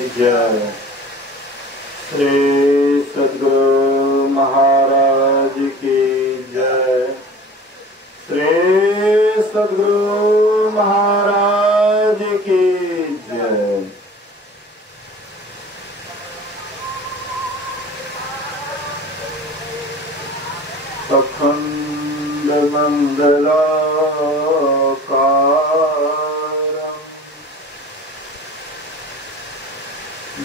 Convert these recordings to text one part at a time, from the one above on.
जय। श्री सद्गुरु महाराज की जय। श्री सद्गुरु महाराज की जय। अखंड मंगलाकारं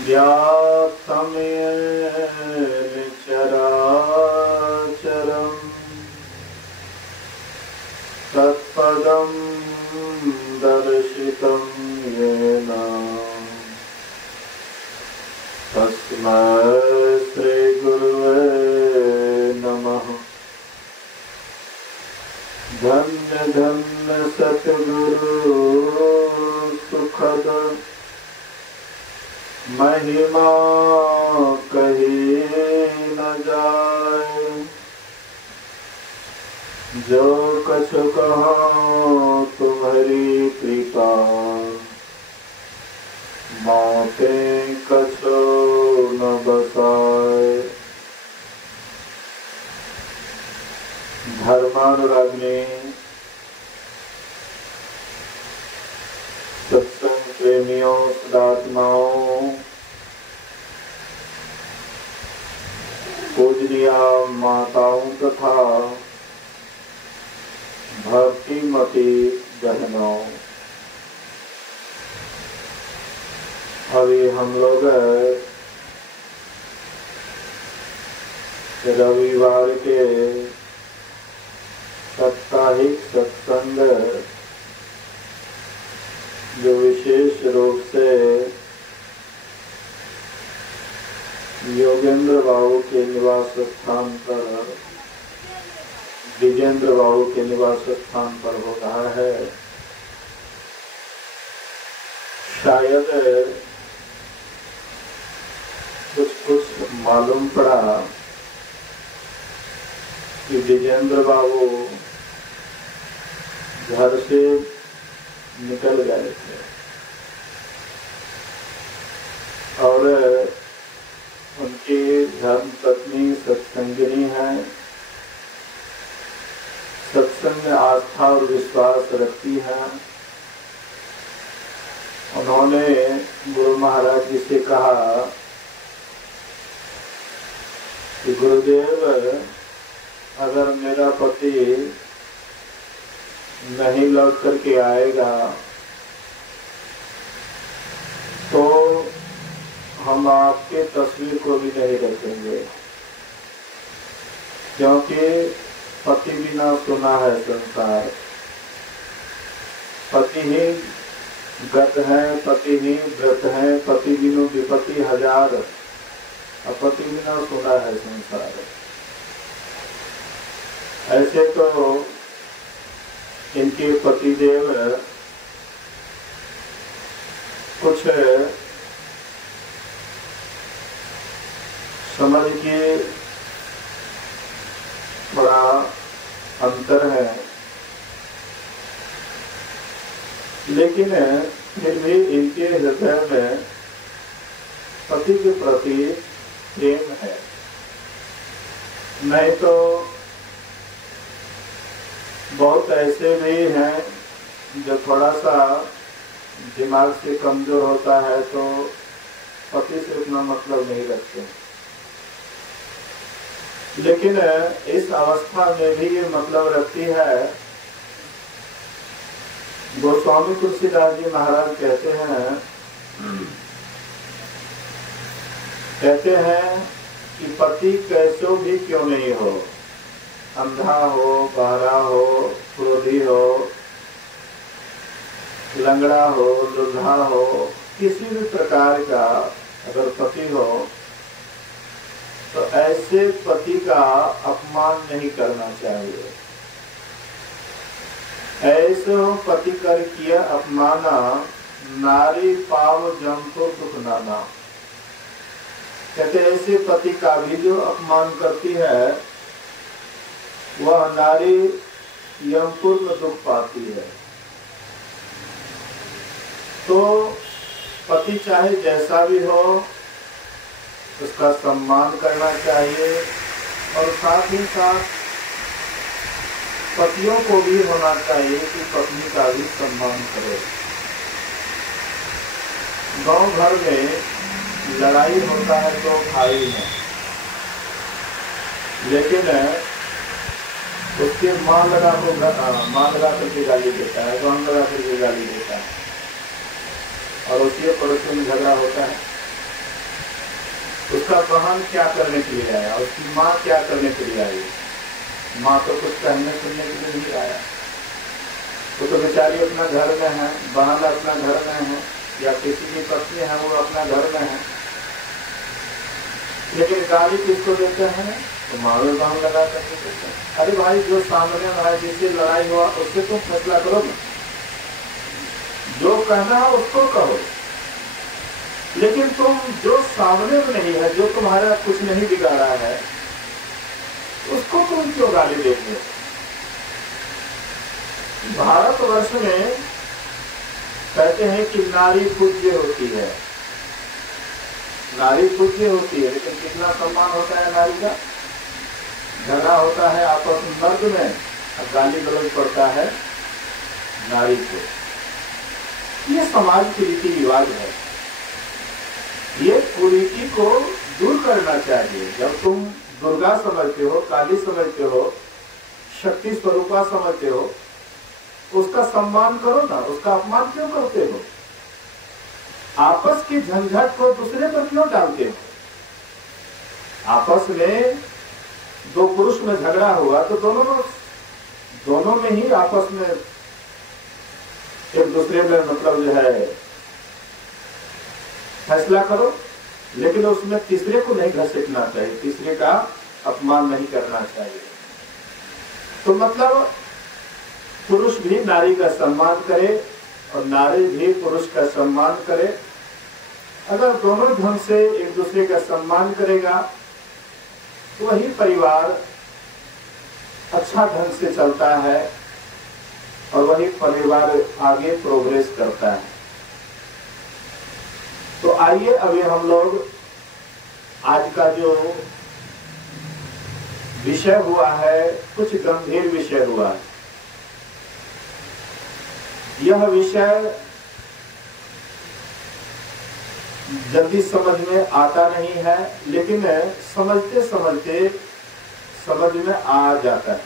व्याप्तं येन चराचरं तत्पदं दर्शितं येन तस्मै श्री गुरुवे नमः। धन्य धन्य सतगुरु सुखद महिमा कही न जाए। जो कछु कहो तुम्हारी कृपा माते कछु न बसाए। धर्मानुराग्नि सत्संग प्रेमियों सदात्माओं पूजनीया माताओं तथा भक्तिमती बहनों, अभी हम लोग रविवार के साप्ताहिक सत्संग जो विशेष रूप से योगेंद्र बाबू के निवास स्थान पर, विजेंद्र बाबू के निवास स्थान पर हो रहा है। शायद कुछ मालूम पड़ा कि विजेंद्र बाबू घर से निकल गए थे और उनकी धर्म पत्नी सत्संगिनी है, सत्संग में आस्था और विश्वास रखती है। उन्होंने गुरु महाराज जी से कहा कि गुरुदेव, अगर मेरा पति नहीं लौट करके आएगा तो हम आपके तस्वीर को भी नहीं रखेंगे, क्योंकि पति बिना सुना है संसार। पति ही गत है, पति ही व्रत है, पति बिनु विपत्ति हजार, और पति बिना सुना है संसार। ऐसे तो इनके पतिदेव कुछ समझ के बड़ा अंतर है, लेकिन फिर भी इनके हृदय में पति के प्रति प्रेम है। नहीं तो बहुत ऐसे भी हैं जो थोड़ा सा दिमाग से कमजोर होता है तो पति से उतना मतलब नहीं रखते, लेकिन इस अवस्था में भी ये मतलब रखती है। गोस्वामी तुलसीदास जी महाराज कहते हैं कि पति कैसो भी क्यों नहीं हो, अंधा हो, बहरा हो, क्रोधी हो, लंगड़ा हो, लुल्हा हो, किसी भी प्रकार का अगर पति हो तो ऐसे पति का अपमान नहीं करना चाहिए। ऐसे पति कर किया अपमाना, नारी पाव जमतो दुख नाना। कहते ऐसे पति का भी जो अपमान करती है वह नारी यमपुर में दुख पाती है। तो पति चाहे जैसा भी हो उसका सम्मान करना चाहिए, और साथ ही साथ पतियों को भी होना चाहिए कि पत्नी का भी सम्मान करे। गांव घर में लड़ाई होता है तो भाई में, लेकिन उसके मां लगा करके गाली देता है, बहन लगा करके गाली देता है, और उसके पड़ोसी में झगड़ा होता है। उसका बहन क्या करने के लिए आया, उसकी माँ क्या करने के लिए आई? माँ तो कुछ कहने सुनने के लिए नहीं आया। वो तो बेचारी अपना घर में है, बहन अपना घर में है, या किसी की पत्नी है वो अपना घर में है, लेकिन गाली किसको देते हैं? तो माँ और बहन लगा करके देते हैं। अरे भाई, जो सामने में है, जिससे लड़ाई हुआ उससे तुम फैसला करो ना, जो कहना है उसको कहो, लेकिन तुम जो सामने में नहीं है, जो तुम्हारा कुछ नहीं बिगाड़ा है, उसको तुम क्यों गाली देते हो? भारतवर्ष में कहते हैं कि नारी पूज्य होती है, नारी पूज्य होती है, लेकिन कितना सम्मान होता है नारी का? झगड़ा होता है आपस में मर्द में, और गाली गलौज पड़ता है नारी को। ये समाज की रीति रिवाज है, ये कुरीति को दूर करना चाहिए। जब तुम दुर्गा समझते हो, काली समझते हो, शक्ति स्वरूपा समझते हो, उसका सम्मान करो ना, उसका अपमान क्यों करते हो? आपस की झंझट को दूसरे पर क्यों डालते हो? आपस में दो पुरुष में झगड़ा हुआ तो दोनों में ही आपस में एक दूसरे में मतलब जो है फैसला करो, लेकिन उसमें तीसरे को नहीं घसीटना चाहिए, तीसरे का अपमान नहीं करना चाहिए। तो मतलब पुरुष भी नारी का सम्मान करे और नारी भी पुरुष का सम्मान करे। अगर दोनों ढंग से एक दूसरे का सम्मान करेगा तो वही परिवार अच्छा ढंग से चलता है और वही परिवार आगे प्रोग्रेस करता है। तो आइए अभी हम लोग आज का जो विषय हुआ है, कुछ गंभीर विषय हुआ है। यह विषय जल्दी समझ में आता नहीं है, लेकिन समझते समझते समझ में आ जाता है।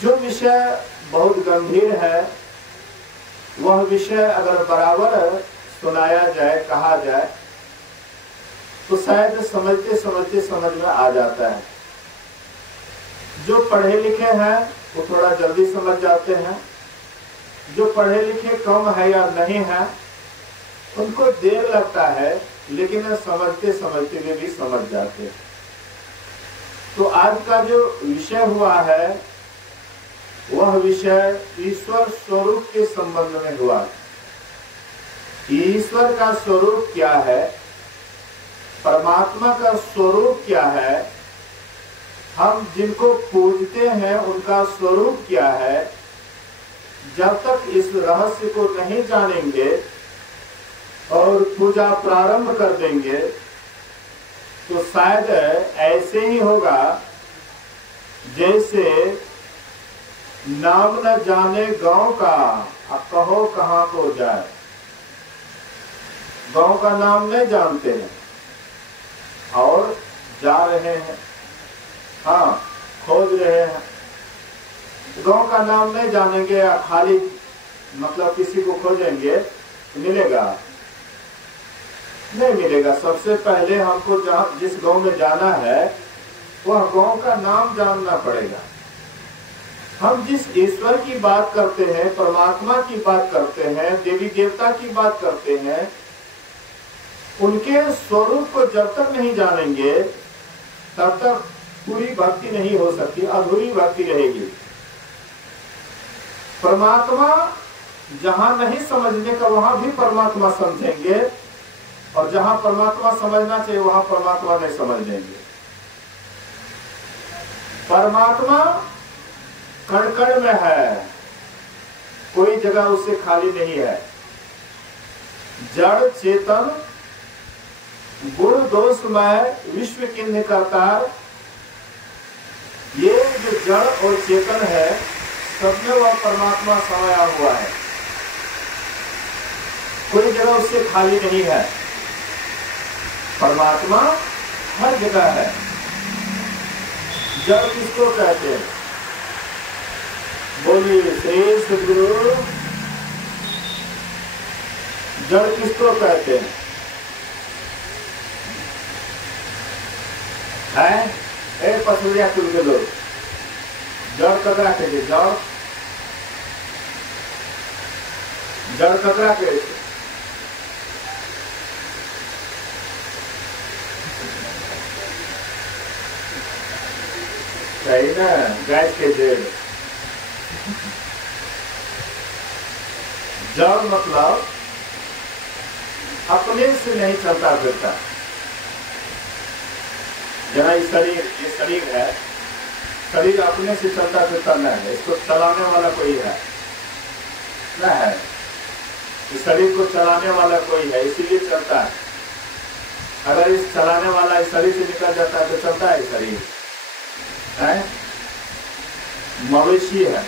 जो विषय बहुत गंभीर है, वह विषय अगर बराबर सुनाया जाए, कहा जाए, तो शायद समझते समझते समझ में आ जाता है। जो पढ़े लिखे हैं वो थोड़ा जल्दी समझ जाते हैं, जो पढ़े लिखे कम है या नहीं है उनको देर लगता है, लेकिन समझते समझते वे भी समझ जाते हैं। तो आज का जो विषय हुआ है वह विषय ईश्वर स्वरूप के संबंध में हुआ। ईश्वर का स्वरूप क्या है, परमात्मा का स्वरूप क्या है, हम जिनको पूजते हैं उनका स्वरूप क्या है, जब तक इस रहस्य को नहीं जानेंगे और पूजा प्रारंभ कर देंगे तो शायद ऐसे ही होगा जैसे नाम न जाने गांव का, अब कहो कहां को जाए। गांव का नाम नहीं जानते हैं और जा रहे हैं, हाँ खोज रहे हैं। गांव का नाम नहीं जानेंगे या खाली मतलब किसी को खोजेंगे, मिलेगा नहीं मिलेगा। सबसे पहले हमको जिस गांव में जाना है वह गांव का नाम जानना पड़ेगा। हम जिस ईश्वर की बात करते हैं, परमात्मा की बात करते हैं, देवी देवता की बात करते हैं, उनके स्वरूप को जब तक नहीं जानेंगे तब तक पूरी भक्ति नहीं हो सकती, अधूरी भक्ति रहेगी। परमात्मा जहां नहीं समझने का वहां भी परमात्मा समझेंगे, और जहां परमात्मा समझना चाहिए वहां परमात्मा नहीं समझ लेंगे। परमात्मा कण कण में है, कोई जगह उससे खाली नहीं है। जड़ चेतन गुण दोषमय विश्व किन्ह करतार। ये जो जड़ और चेतन है सब में वह परमात्मा समाया हुआ है, कोई जगह उससे खाली नहीं है। परमात्मा हर जगह है। जड़ किसको कहते हैं? बोलिए श्री सद्गुरु। जड़ किसको कहते हैं? है पसुरिया कुल के लोग जड़ ककरा के जड़ जड़ ककरा के सही ना, गैस के जेल। जड़ मतलब अपने से नहीं चलता फिरता। जरा ये शरीर है, शरीर अपने से चलता फिरता नहीं है, इसको चलाने वाला कोई है ना है। इस शरीर को चलाने वाला कोई है, इसीलिए चलता है। अगर इस चलाने वाला इस शरीर से निकल जाता है तो चलता है शरीर है। मवेशी है,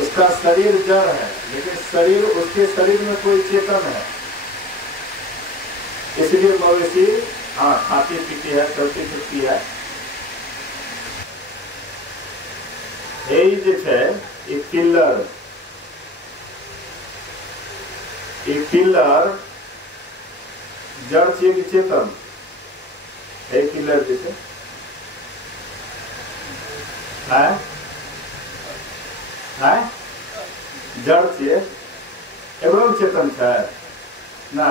उसका शरीर जड़ है, लेकिन शरीर उसके शरीर में कोई चेतन है, इसलिए मवेशी हाँ खाती पीती है, चलती फिरती है। यही जो है एक पिल्लर जड़ चाहिए चेतन है। किलर जैसे है जड़ चाहिए एवं चेतन है ना।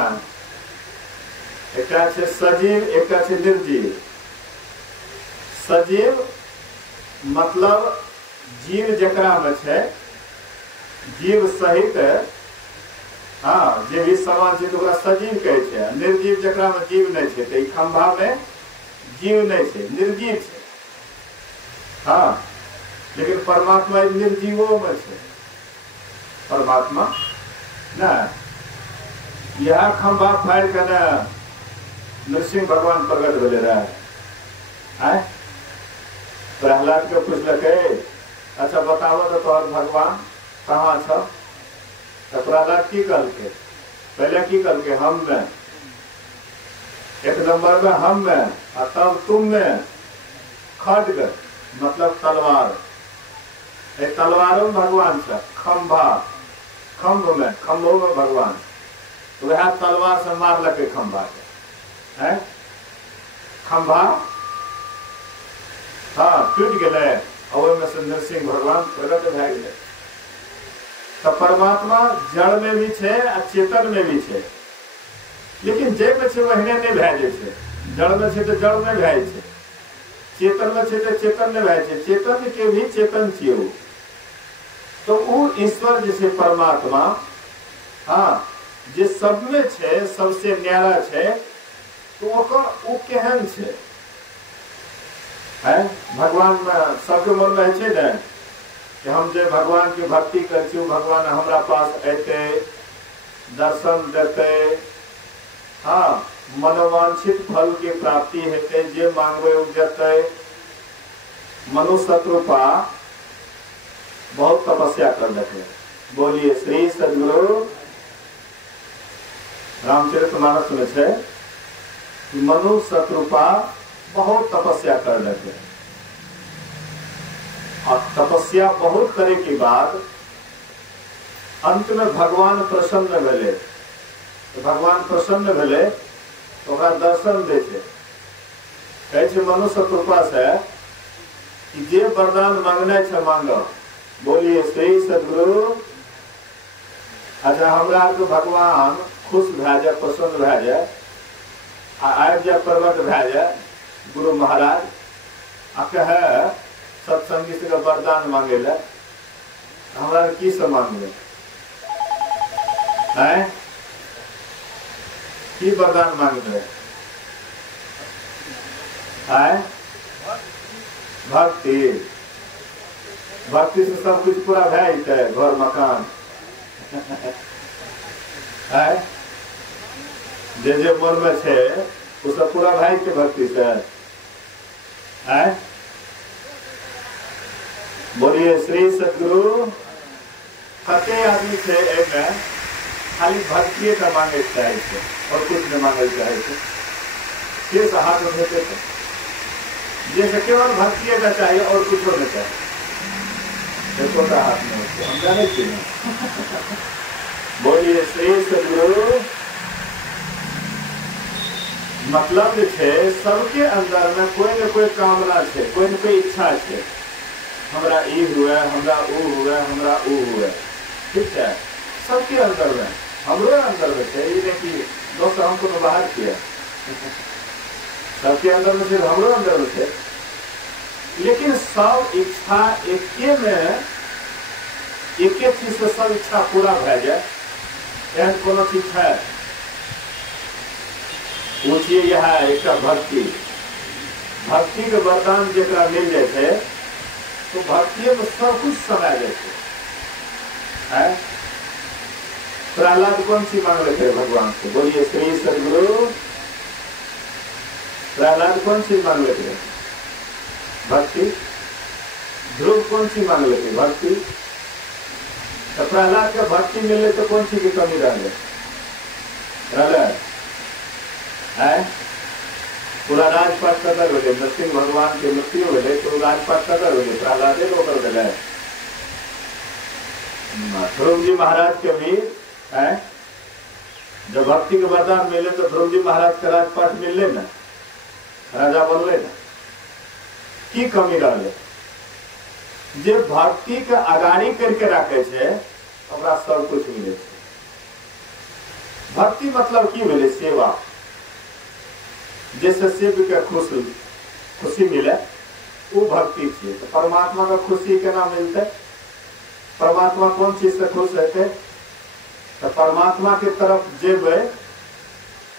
एक सजीव एक निर्जीव। सजीव मतलब जीव जकरा में है, जीव सहित हाँ जे भी समान है तो सजीव कहे छे। निर्जीव जकरा में जीव नहीं है, तो खंभा में जीव नहीं है, निर्जीव है। हाँ लेकिन परमात्मा निर्जीवों में है। परमात्मा ना यह खंभा फाड़ कर ना नरसिंह भगवान प्रकट हो रहा है। प्रहलाद के पूछलके अच्छा बताओ तो तोहर भगवान कहाँ छ? तो प्रहलाद की कहलके पहले की कहलके हम में, एक नंबर में हम में, और तब तुम में खड्ग मतलब तलवार। तलवारों में भगवान छ, खंभों में भगवान। तो वह तलवार से मार लगे खंभा के है। खंभा हाँ टूट गए और में से नरसिंह भगवान प्रकट भए गए। तो परमात्मा जड़ में भी है और चेतन में भी है, लेकिन जे में से वहने नहीं भए छै। जड़ में से तो जड़ में भए छै, चेतन में से तो चेतन में भए छै। चेतन के भी चेतन छियै वो। तो वो ईश्वर जैसे परमात्मा हाँ जे सब में है, सबसे न्यारा है, तो वो केहन है? भगवान में सबके मन में है ना कि हम जे भगवान की भक्ति कर भगवान हमारा पास अते दर्शन देते हाँ मनोवांछित फल की प्राप्ति हेते, जे मांगवे उपजते। मनुष्य रूपा बहुत तपस्या कर देते। बोलिए श्री सद्गुरु। रामचरितमानस में है मनुष्य शत्रुपा बहुत तपस्या कर लेते। और तपस्या बहुत करे के बाद अंत में भगवान प्रसन्न भेले। तो भगवान प्रसन्न भेले तो दर्शन दे कहे मनुष्य कृपा से कि जे वरदान मांगने छे मांगो। बोलिए श्री सद्गुरु। अच्छा हमरा तो भगवान खुश भए जाए, प्रसन्न भए जाए, आबि जाए, प्रकट भए जाए गुरु महाराज आ कहे सत्संगी से वरदान मांगे ला, हमरा की सब मांगे की वरदान मांगे भक्ति। भक्ति से सब कुछ पूरा भए जेतै, घर मकान है जे मन में छे उ सब पूरा भाई के भक्ति से है। बोलिए श्री सदगुरु। कते आदमी से एक खाली भक्ति का मांगे चाहे थे और कुछ न मांगे चाहे थे, ये हाथ में देते थे जैसे केवल भक्ति का चाहिए और कुछ होना चाहिए। छोटा हाथ में होते हम जाने की नहीं। बोलिए श्री सदगुरु। मतलब है सबके अंदर में कोई न कोई कामना है, कोई न कोई इच्छा है। हमरा ई हुआ, हमरा वो हुआ, हमरा वो हुआ, ठीक है। सबके अंदर में, हमरो अंदर में है। ये देखिए दोस्त हमको बाहर किया सबके अंदर में सिर्फ हमरो अंदर में है। लेकिन सब इच्छा एक में एक चीज से सब इच्छा पूरा भै जाए एहन कोनो चीज है? पूछिए। यह एक भक्ति, भक्ति के वरदान जरा मिल जाए तो भक्ति में सब कुछ समय देते है। प्रहलाद कौन सी मांग लेते भगवान से? बोलिए श्री सदगुरु। प्रहलाद कौन सी मांग लेते? भक्ति। ध्रुव कौन सी मांग लेते? भक्ति। तो प्रहलाद का भक्ति मिले तो कौन सी की कमी रह प्रहलाद है? पूरा राजपाट कदर हो गए, नरसिंह भगवान के मृत्यु हो गए तो राजपाट कदर हो गए, प्रहलादे रोकर गए। ध्रुव जी महाराज के भी है जब भक्ति के वरदान मिले तो ध्रुव जी महाराज का राजपाट मिले ना, राजा बनले ना, की कमी रहे? जे भक्ति के अगाड़ी करके रखे छे हमरा सब कुछ मिले छे। भक्ति मतलब की मिले? सेवा। जैसे शिव के खुशी मिले वो भक्ति थी। तो परमात्मा का खुशी केना मिलते? परमात्मा कौन चीज से खुश रहते? तो परमात्मा की तरफ जेबे।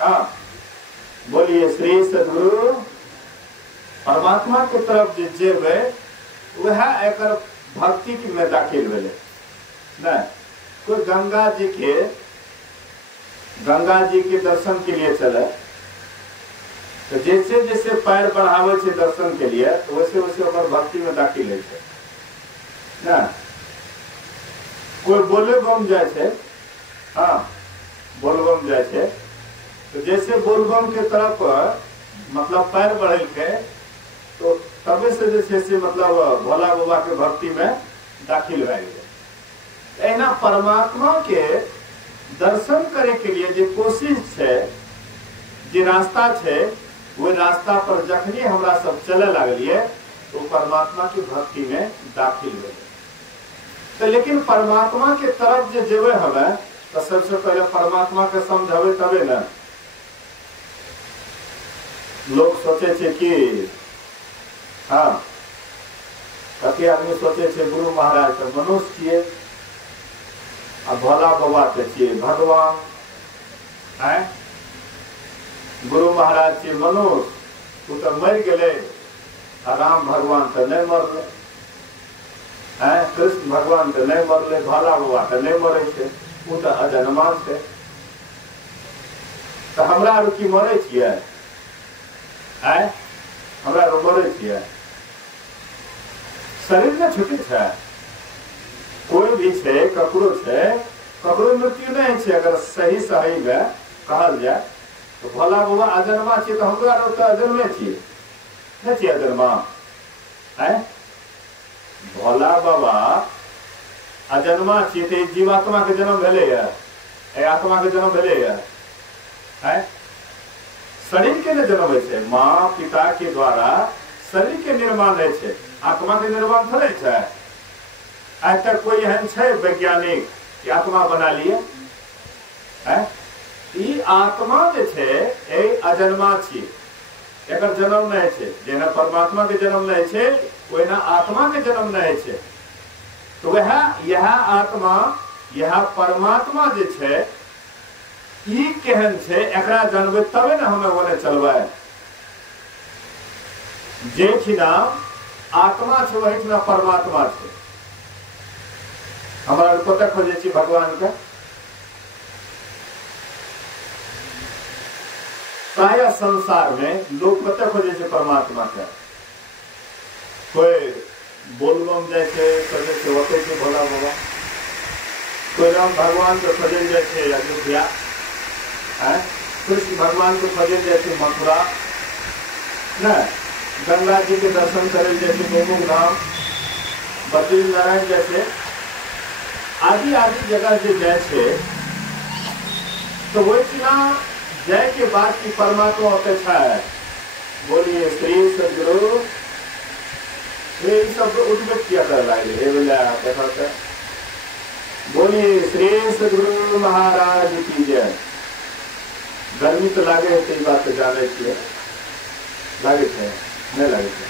हाँ बोलिए श्री सदगुरु। परमात्मा की तरफ जेबे वह एक भक्ति की में दाखिल भेले न। कोई गंगा जी के दर्शन के लिए चले तो जैसे जैसे पैर बढ़ावे छे दर्शन के लिए तो वैसे वैसे ओकर भक्ति में दाखिल है ना। कोई बोले बम जाए छे, हाँ बोलबम जाए छे तो जैसे बोलबम के तरफ मतलब पैर बढ़े के तो तबे से जैसे मतलब भोला बाबा के भक्ति में दाखिल भए गए। एना परमात्मा के दर्शन करे के लिए जो कोशिश है, जो रास्ता है, वो रास्ता पर जखनी हमरा सब चले लगलिए तो परमात्मा की भक्ति में दाखिल हुए। तो लेकिन परमात्मा के तरफ जो जेबे हमें तो सबसे पहले परमात्मा के समझावे तबे न। लोग सोचे छे कि हाँ कति आदमी सोचे छे गुरु महाराज तो मनुष्य छिए आ भोला बाबा तो छिए भगवान है। गुरु महाराज छिए मनुष्य, तू तो मर गए। राम भगवान तो नहीं मरले है, कृष्ण भगवान तो नहीं मरले, भोला बाबा तो नहीं मरे थे, वो तो अजन्मा थे। तो हमरा की मरे छिए? हमरा मरे छिए? शरीर में छुट्टी है। कोई भी छे ककरो मृत्यु नहीं छे। अगर सही सही में कहल जाए तो भोला बाबा अजन्मा छे तो हमरा तो अजन्मे छिए नहीं छिए अजन्मा है। भोला बाबा अजन्मा छिए तो जीवात्मा के जन्म भेले है, आत्मा के जन्म भेले है। शरीर के ने जन्म है, माँ पिता के द्वारा शरीर के निर्माण है, आत्मा के निर्माण थोड़े है। आज तक कोई एहन है वैज्ञानिक कि आत्मा बना लिए है? ई आत्मा जे छे ए अजन्मा छिए, एकर जन्म नहीं छे। जेना परमात्मा के जन्म नहीं छे ओहिना आत्मा के जन्म नहीं छे। तो वह यह आत्मा यह परमात्मा जे छे ई केहन छे एकरा जानबे तबे न हमें ओने चलबे। जेठिना आत्मा छे वहीठिना परमात्मा छे। हमरा कतऽ खोजे छी भगवान के? साया संसार में लोग कते खोजे से परमात्मा के, कोई बोलबम जैसे खोजे से होते से भोला बाबा, कोई राम भगवान को खोजे जैसे अयोध्या, कृष्ण भगवान को खोजे जैसे मथुरा, न गंगा जी के दर्शन करे जैसे गोमुख धाम, बद्री नारायण जैसे आदि आदि जगह से जैसे, तो वो इतना जय के बाद की परमात्मा अपेक्षा है। बोलिए श्री सदगुरु, ये शब्द उद्भुत किया कर लगे। बोलिए श्री सदगुरु महाराज की जय। गर्मी तो लागे कई बात तो जाने की लागे थे, नहीं लागे थे,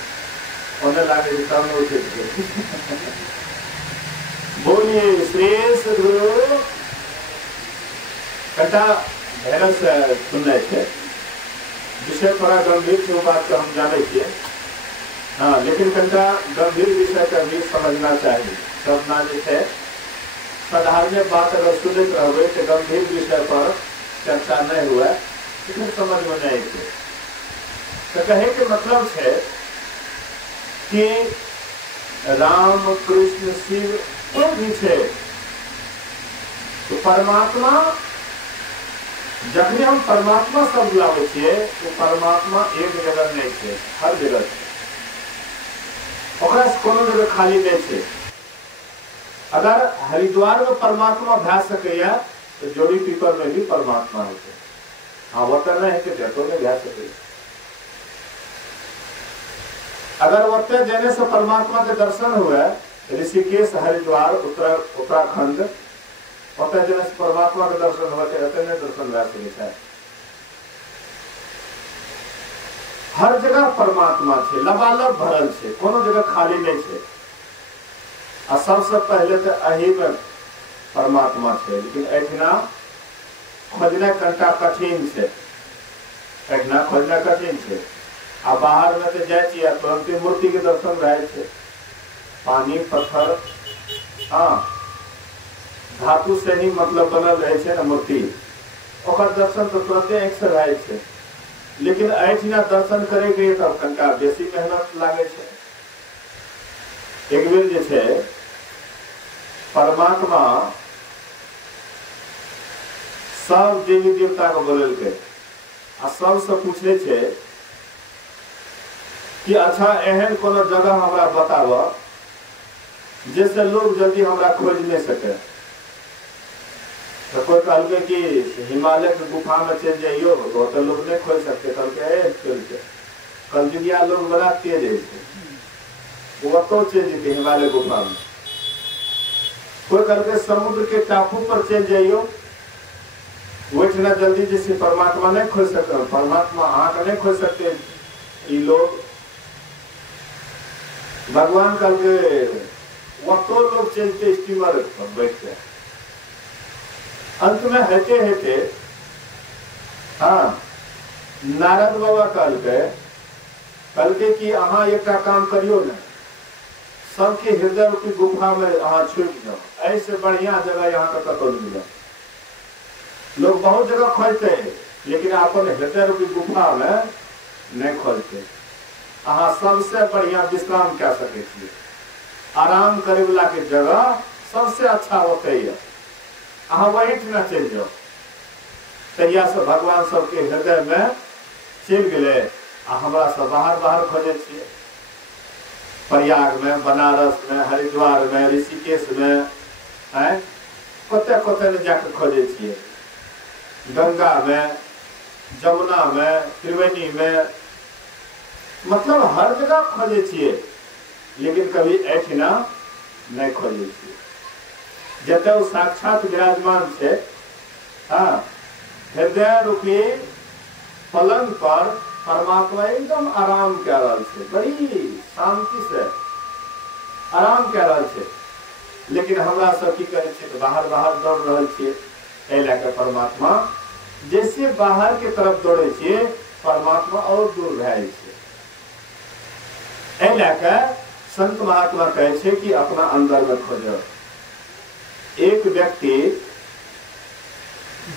उन्हें लागे सामने उठे थे। बोलिए श्री सदगुरु। कटा भैरव से सुनने थे, विषय थोड़ा गंभीर से वो बात को हम जाने थे, हाँ, लेकिन कटा गंभीर विषय का भी समझना चाहिए। सब ना जैसे साधारण बात अगर सुनित रहे तो गंभीर विषय पर चर्चा नहीं हुआ, लेकिन समझ में नहीं थे। तो कहे के मतलब है कि राम कृष्ण शिव कोई भी है, तो परमात्मा जब हम परमात्मा शब्द लावे छे तो परमात्मा एक जगह नहीं है, हर जगह है, कोनो जगह खाली नहीं है। अगर हरिद्वार में परमात्मा भा सके तो जोड़ी पीपर में भी परमात्मा होते, हाँ वो करना है कि जटों में भा सके। अगर वत्ते जाने से परमात्मा के दर्शन हुए, ऋषिकेश हरिद्वार उत्तराखंड वत्ते जाने से परमात्मा के दर्शन हुए, दर्शन भा सके। हर जगह परमात्मा है, लबालब भरल है, कोनो जगह खाली नहीं है। और सबसे पहले तो अही में परमात्मा है, लेकिन एठना खोजना कटा कठिन है, एठना खोजना कठिन है। आ बाहर में तो जाए तुरंत मूर्ति के दर्शन रहे थे, पानी पत्थर, हाँ धातु से ही मतलब बनल रहे थे ना मूर्ति, ओकर दर्शन तो तुरंत एक से रहे थे। लेकिन एठना दर्शन करे के तब कनका बेसी मेहनत लागे छे। एक बेर जे छे परमात्मा सब देवी देवता को बोलल के आ सबसे पूछे छे कि अच्छा एहन कोनो जगह हमरा बताव जैसे लोग जल्दी हमरा खोज नहीं सके। तो कोई कहल कि हिमालय के गुफा में चल जाइयो तो लोग नहीं खोज सकते, कल जुगिया लोग बड़ा तेज है, वो तो चल जेते हिमालय गुफा में। कोई कहल समुद्र के टापू पर चल जाइयो, वो इतना जल्दी जैसे परमात्मा नहीं खोज सकते, परमात्मा आंख नहीं खोज सकते ये लोग। भगवान कल के वो तो लोग चलते स्टीमर पर बैठते, अंत में हेते हेते हाँ नारद बाबा कल के कि अहाँ एक काम करियो ना, सबके हृदय रूपी गुफा में अहाँ छुप जाओ, ऐसे बढ़िया जगह यहाँ तक कतो मिल जाओ। लोग बहुत जगह खोजते लेकिन अपन हृदय रूपी गुफा में नहीं खोजते। अहाँ सबसे बढ़िया विश्राम कर सके छे, आराम करे वाला के जगह सबसे अच्छा होते है, अहाँ वही न चल जाओ। तहिया से भगवान सबके हृदय में चल गए, हमरा सब बाहर बाहर खोजे छे, प्रयाग में, बनारस में, हरिद्वार में, ऋषिकेश में, कते कते ने जाकर खोजे छे, गंगा में, जमुना में, त्रिवेणी में, मतलब हर जगह खोजे छे, लेकिन कभी ऐठना नहीं खोजे छे। जब वो साक्षात विराजमान छे, हाँ हृदय रूपी पलंग पर परमात्मा एकदम आराम कर रहा है, बड़ी शांति से आराम कर रहा है। लेकिन हमरा सब की करे छे, बाहर बाहर दौड़ रहे छे, ऐ परमात्मा जैसे बाहर के तरफ दौड़े छे, परमात्मा और दूर रहे छे। संत महात्मा कहे छे कि अपना अंदर में खोजो। एक व्यक्ति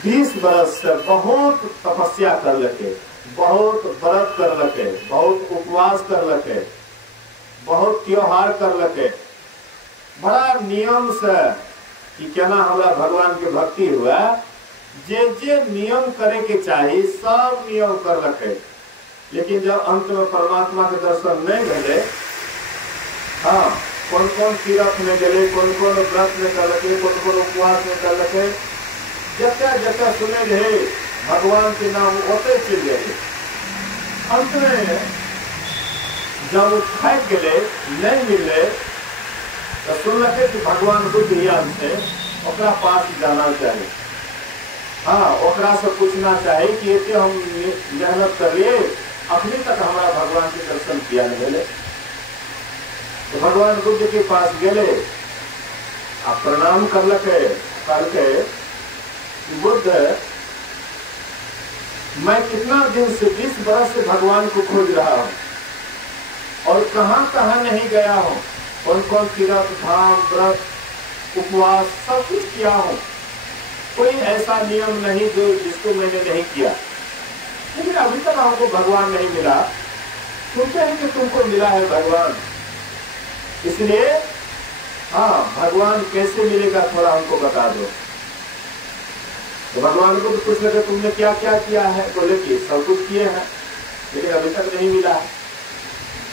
20 बरस से बहुत तपस्या कर लेके बहुत व्रत कर लके, बहुत उपवास कर लके, बहुत त्योहार कर लके, बड़ा नियम से कि केना हमरा भगवान के भक्ति हुआ, जे जे नियम करे के चाहिए सब नियम कर लके। लेकिन जब अंत में परमात्मा के दर्शन नहीं भेले, हाँ, कौन कौन तीर्थ में गए, कौन कौन व्रत में कर लके, कौन कौन उपवास में कर लके, जता जता सुने रहे भगवान के नाम ओते चल गए। अंत में जब थक गए, नहीं मिले, तो सुन लगे कि भगवान बुद्ध ज्ञान से ओकरा पास जाना चाहिए। हाँ, ओकरा से पूछना चाहिए कि ये हम मेहनत करिए, अखनी तक हमारा भगवान के दर्शन किया नहीं मिले। तो भगवान बुद्ध के पास गए, आप प्रणाम कर लके, करके बुद्ध, मैं कितना दिन से 20 बरस से भगवान को खोज रहा हूं और कहां कहां नहीं गया हूं, कौन कौन तीर्थ धाम व्रत उपवास सब कुछ किया हूं, कोई ऐसा नियम नहीं जो जिसको मैंने नहीं किया, लेकिन अभी तक हमको भगवान नहीं मिला। सुनते हैं कि तुमको मिला है भगवान, इसलिए हाँ, भगवान कैसे मिलेगा थोड़ा हमको बता दो। तो भगवान को पूछ लगे तुमने क्या क्या किया है, बोले कि सब कुछ किए हैं लेकिन अभी तक नहीं मिला है।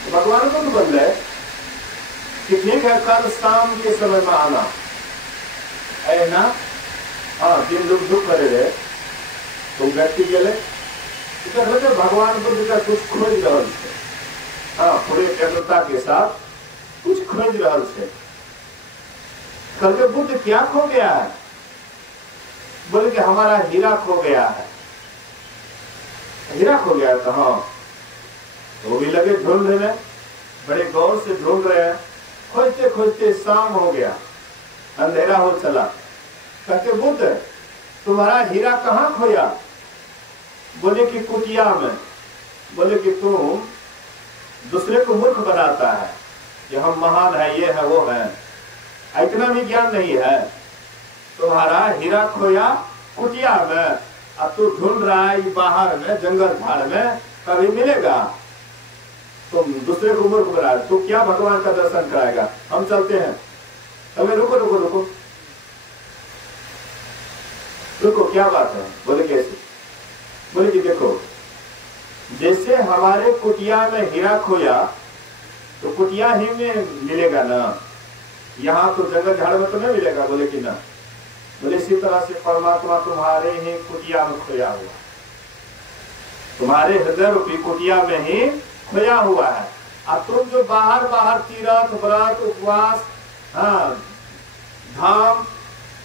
तो भगवान को तो बोल रहे कि ठीक है, कल शाम के समय में आना है ना। हाँ, दिन लोग दुख करे रहे, तुम व्यक्ति गए तो भगवान बुद्ध का कुछ खोज रहा है। हाँ, पूरे व्यग्रता के साथ कुछ खोज रहा है। कल के बुद्ध क्या खो गया है, बोले कि हमारा हीरा खो गया है। हीरा खो गया था, हाँ, वो भी लगे ढूंढने, बड़े गौर से ढूंढ रहे हैं। खोजते खोजते शाम हो गया, अंधेरा हो चला। कहते बुद्ध तुम्हारा हीरा कहाँ खोया, बोले कि कुटिया में। बोले कि तुम दूसरे को मूर्ख बनाता है कि हम महान है, ये है वो है, इतना भी ज्ञान नहीं है। तुम्हारा हीरा खोया कुटिया में, अब तू ढूंढ रहा है बाहर में जंगल झाड़ में, कभी मिलेगा। तुम दूसरे को मूर्ख बना, तू क्या भगवान का दर्शन कराएगा। हम चलते हैं। अबे रुको रुको रुको रुको, क्या बात है। बोले कैसे, बोले कि देखो, जैसे हमारे कुटिया में हीरा खोया तो कुटिया ही में मिलेगा ना, यहाँ तो जंगल झाड़ में तो नहीं मिलेगा। बोले कि ना। बोले इसी तरह से परमात्मा तुम्हारे ही कुटिया में खोया हुआ, तुम्हारे हृदय रूपी कुटिया में ही खोया हुआ है। अब तुम जो बाहर बाहर तीर्थ व्रत उपवास, हाँ, धाम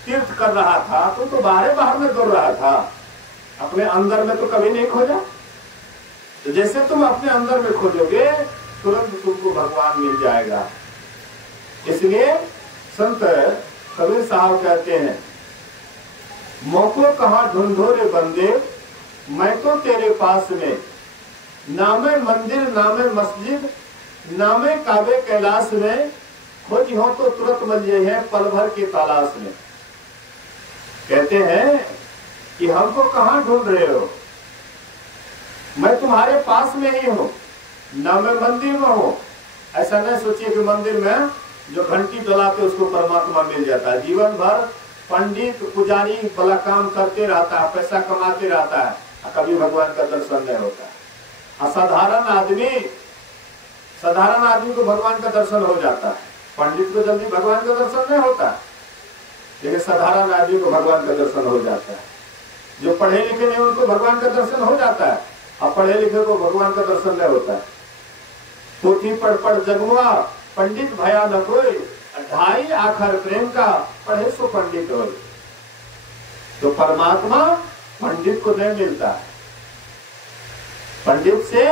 तीर्थ कर रहा था, तुम तो बाहर बाहर में दौड़ रहा था, अपने अंदर में तो कभी नहीं खोजा। तो जैसे तुम अपने अंदर में खोजोगे तुरंत तुमको भगवान मिल जाएगा। इसलिए संत कबीर साहब कहते हैं, मौको कहाँ ढूंढो रे बंदे, मैं तो तेरे पास में, नामे मंदिर नामे मस्जिद नामे काबे कैलाश में, खोज हो तो तुरंत मिल जाए है पल भर की तलाश में। कहते हैं कि हमको कहाँ ढूंढ रहे हो, मैं तुम्हारे पास में ही हूँ, ना मैं मंदिर में हूँ। ऐसा नहीं सोचिए कि मंदिर में जो घंटी डलाते उसको परमात्मा मिल जाता है। जीवन भर पंडित पुजारी भला काम करते रहता है, पैसा कमाते रहता है, कभी भगवान का दर्शन नहीं होता है। साधारण आदमी को भगवान का दर्शन हो जाता है, पंडित को जल्दी भगवान का दर्शन नहीं होता, लेकिन साधारण आदमी को भगवान का दर्शन हो जाता है। जो पढ़े लिखे नहीं उनको भगवान का दर्शन हो जाता है, अब पढ़े लिखे को भगवान का दर्शन नहीं होता है। पोथी पढ़ पढ़ जगुआ पंडित भया न कोई, ढाई आखर प्रेम का पढ़े सो पंडित हो। तो परमात्मा पंडित को नहीं मिलता है, पंडित से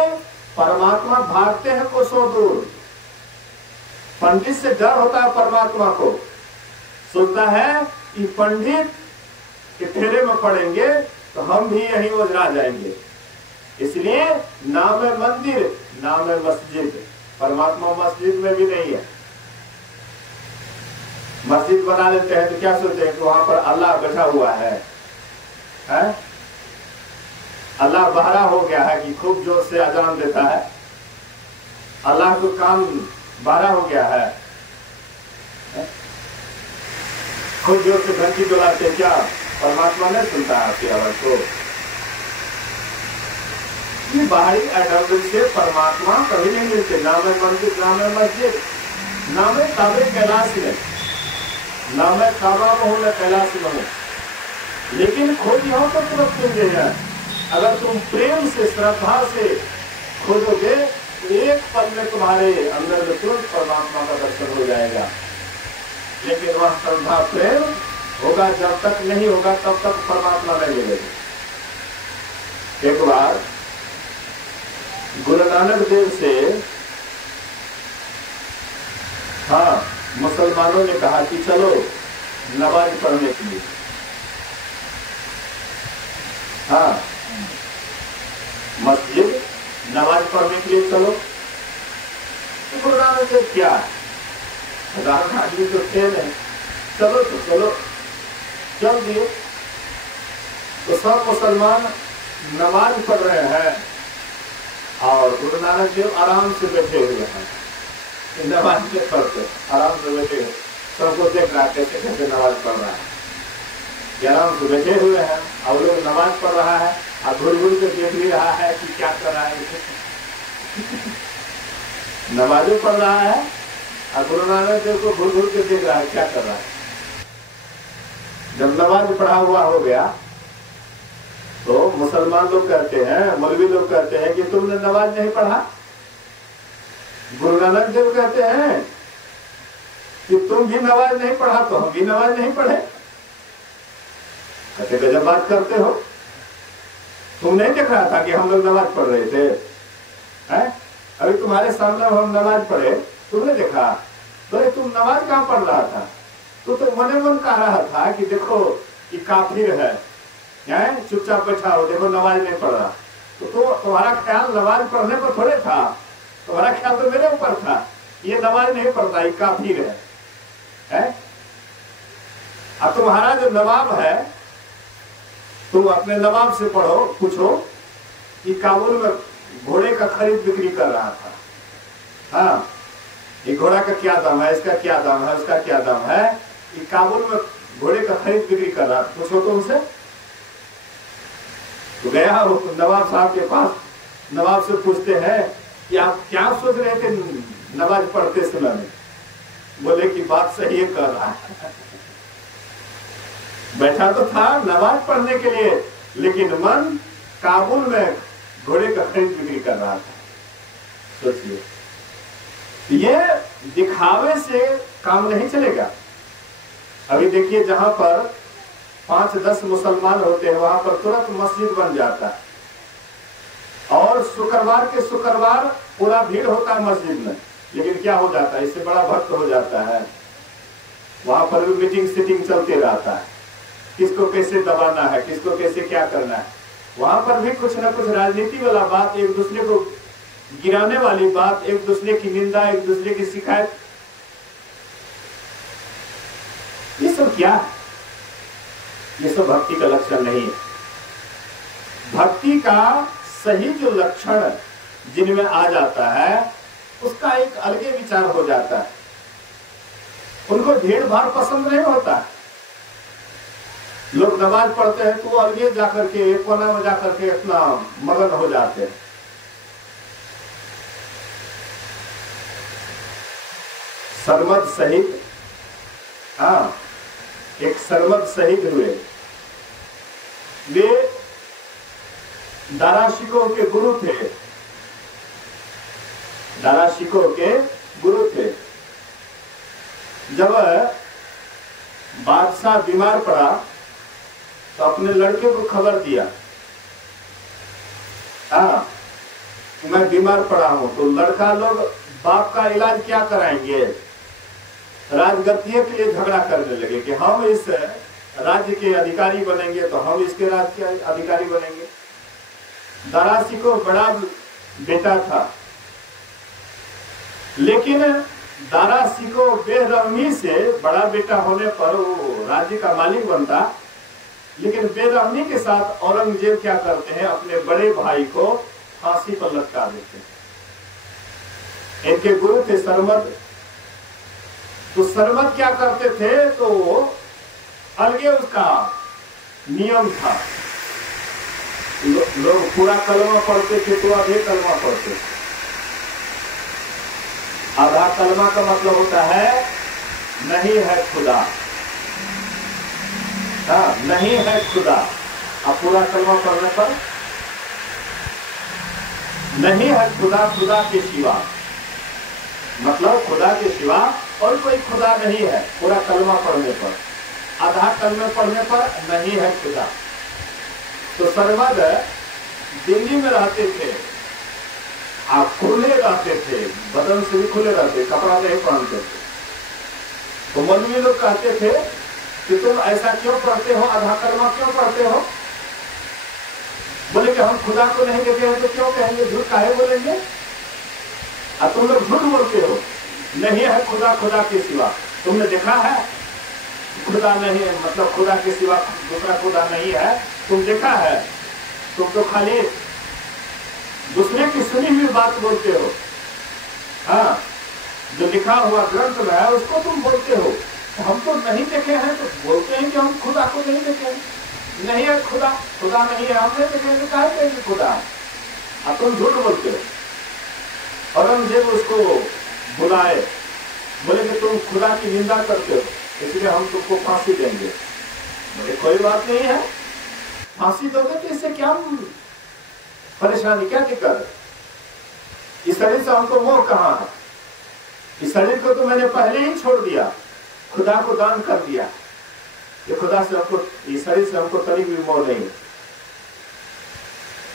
परमात्मा भागते हैं कोसों दूर। पंडित से डर होता है परमात्मा को, सोचता है कि पंडित के ठेले में पड़ेंगे तो हम भी यहीं ओझरा जाएंगे। इसलिए नाम है मंदिर नाम है मस्जिद, परमात्मा मस्जिद में भी नहीं है। मस्जिद बना लेते हैं तो क्या सोचते हैं कि वहां पर अल्लाह बैठा हुआ है? अल्लाह बहरा हो गया है कि खूब जोर से अजान देता है? अल्लाह को कान बहरा हो गया है? खूब जोर से घंटी डुलाते, क्या परमात्मा नहीं सुनता है आपकी आवाज को? ये बाहरी आइडल से परमात्मा कभी नहीं मिलते। नाम है मंदिर, नाम है मस्जिद, नाम है काबे कैलाश में, नाम है काबा में हो न कैलाश में हो, लेकिन खोज यहाँ पर तुरंत मिल जाएगा। अगर तुम प्रेम से, श्रद्धा से खोजोगे, एक पल में तुम्हारे अंदर में तुरंत परमात्मा का दर्शन हो जाएगा। लेकिन वह श्रद्धा प्रेम होगा, जब तक नहीं होगा तब तक परमात्मा नहीं मिलेगा। एक बार गुरु नानक देव से मुसलमानों ने कहा कि चलो नमाज पढ़ने के लिए। मस्जिद नमाज पढ़ने के लिए चलो। तो गुरु नानक देव क्या है, साधारण आदमी तो थे नहीं, चलो तो चलो, चल दिए। तो सब मुसलमान नमाज पढ़ रहे हैं और गुरु नानक देव आराम से बैठे हुए हैं। नमाज के पढ़ते आराम से बैठे, सबको देख रहा कैसे कैसे नमाज पढ़ रहा है, आराम से बैठे हुए हैं और लोग नमाज पढ़ रहा है और घूर घूर के देख भी रहा है कि क्या कर रहा है। नमाजों पढ़ रहा है और गुरु नानक देव को घूर घूर के देख रहा है क्या कर रहा है। जब नमाज पढ़ा हुआ हो गया तो मुसलमान लोग कहते हैं, मौलवी लोग कहते हैं कि तुमने नमाज नहीं पढ़ा। गुरु नानक देव कहते हैं कि तुम भी नमाज नहीं पढ़ा तो हम भी नमाज नहीं पढ़े। कहते गजब बात करते हो, तुम नहीं देख रहा था कि हम लोग नमाज पढ़ रहे थे? अभी तुम्हारे सामने हम नमाज पढ़े, तुमने देखा? तो तुम नमाज कहाँ पढ़ रहा था? तो मने मन कह रहा था कि देखो ये काफिर है, चुपचाप बैठा हो, देखो नमाज नहीं पढ़ रहा। तो तुम्हारा ख्याल नमाज पढ़ने पर थोड़े था, तुम्हारा ख्याल तो मेरे ऊपर था, ये नमाज नहीं पढ़ता, ये काफिर है? अब तुम्हारा जो नवाब है, तुम अपने नवाब से पढ़ो, पूछो कि काबुल में घोड़े का खरीद बिक्री कर रहा था। ये घोड़ा का क्या दाम है, इसका क्या दाम है, उसका क्या दाम है, ये काबुल में घोड़े का खरीद बिक्री कर रहा था। पूछो तो उनसे। तो गया नवाब साहब के पास, नवाब से पूछते हैं कि आप क्या सोच रहे थे नमाज पढ़ते समय में? बोले कि बात सही है कर रहा है। बैठा तो था नमाज पढ़ने के लिए, लेकिन मन काबुल में घोड़े का खरीद बिक्री कर रहा था। सोचिए, ये दिखावे से काम नहीं चलेगा। अभी देखिए, जहां पर 5-10 मुसलमान होते हैं वहां पर तुरंत मस्जिद बन जाता है, और शुक्रवार के शुक्रवार पूरा भीड़ होता है मस्जिद में। लेकिन क्या हो जाता है, इससे बड़ा भक्त हो जाता है, वहां पर भी मीटिंग सीटिंग चलते रहता है, किसको कैसे दबाना है, किसको कैसे क्या करना है। वहां पर भी कुछ ना कुछ राजनीति वाला बात, एक दूसरे को गिराने वाली बात, एक दूसरे की निंदा, एक दूसरे की शिकायत, ये सब क्या है? ये सब भक्ति का लक्षण नहीं है। भक्ति का सही जो लक्षण जिनमें आ जाता है, उसका एक अलगे विचार हो जाता है। उनको भीड़ भाड़ पसंद नहीं होता। लोग नमाज पढ़ते हैं तो वो अलगे जाकर के एक कोना में जाकर के इतना मगन हो जाते हैं। सरमद शहीद, एक सरमद शहीद हुए, वे दारा शिकोह के गुरु थे, दारा शिकोह के गुरु थे। जब बादशाह बीमार पड़ा तो अपने लड़के को खबर दिया, मैं बीमार पड़ा हूं। तो लड़का लोग बाप का इलाज क्या कराएंगे, राजगद्दी के लिए झगड़ा करने लगे कि हम इस राज्य के अधिकारी बनेंगे तो हम इसके राज्य के अधिकारी बनेंगे। दारा शिकोह बड़ा बेटा था, लेकिन दारा शिकोह बेरहमी से बड़ा बेटा होने पर वो राज्य का मालिक बनता, लेकिन बेरहमी के साथ औरंगजेब क्या करते हैं, अपने बड़े भाई को फांसी पर लटका देते हैं। इनके गुरु थे सरमद, तो सरमद क्या करते थे, तो अलगे उसका नियम था। लोग पूरा कलमा पढ़ते थे तो आधे कलमा पढ़ते थे। आधा कलमा का मतलब होता है नहीं है खुदा, हाँ नहीं है खुदा। अब पूरा कलमा पढ़ने पर नहीं है खुदा, खुदा के सिवा, मतलब खुदा के सिवा और कोई खुदा नहीं है। पूरा कलमा पढ़ने पर, आधा कलमे पढ़ने पर नहीं है खुदा। तो सरमद दिल्ली में रहते थे, आप खुले रहते थे, बदन से भी खुले रहते, कपड़ा नहीं पहनते थे। तो मौलवी लोग कहते थे कि तुम ऐसा क्यों पढ़ते हो, आधा कलमा क्यों पढ़ते हो? बोले कि हम खुदा को नहीं देखे हैं तो क्यों कहेंगे, झूठ काहे बोलेंगे? अब तुम लोग झूठ बोलते हो, नहीं है खुदा, खुदा के सिवा। तुमने देखा है खुदा नहीं है, मतलब खुदा के सिवा दूसरा खुदा नहीं है, तुम देखा है? तुम तो खाली दूसरे की सुनी हुई बात बोलते हो। हाँ, जो लिखा हुआ ग्रंथ में है उसको तुम बोलते हो। तो हम तो नहीं देखे हैं तो बोलते हैं कि हम खुदा को नहीं देखे हैं। नहीं है खुदा, खुदा नहीं है, हमने देखे तो कहा कि खुदा है। अब तुम झूठ बोलते हो। औरंगजेब उसको बुलाए, बोले कि तुम खुदा की निंदा करते हो, इसलिए हम तुमको फांसी देंगे। बोले कोई बात नहीं है, फांसी दोगे तो इससे क्या परेशानी, क्या दिक्कत है? इस शरीर से हमको मोह कहाँ है? इस शरीर को तो मैंने पहले ही छोड़ दिया, खुदा को दान कर दिया। ये खुदा से हमको, इस शरीर से हमको तनी भी मोह नहीं।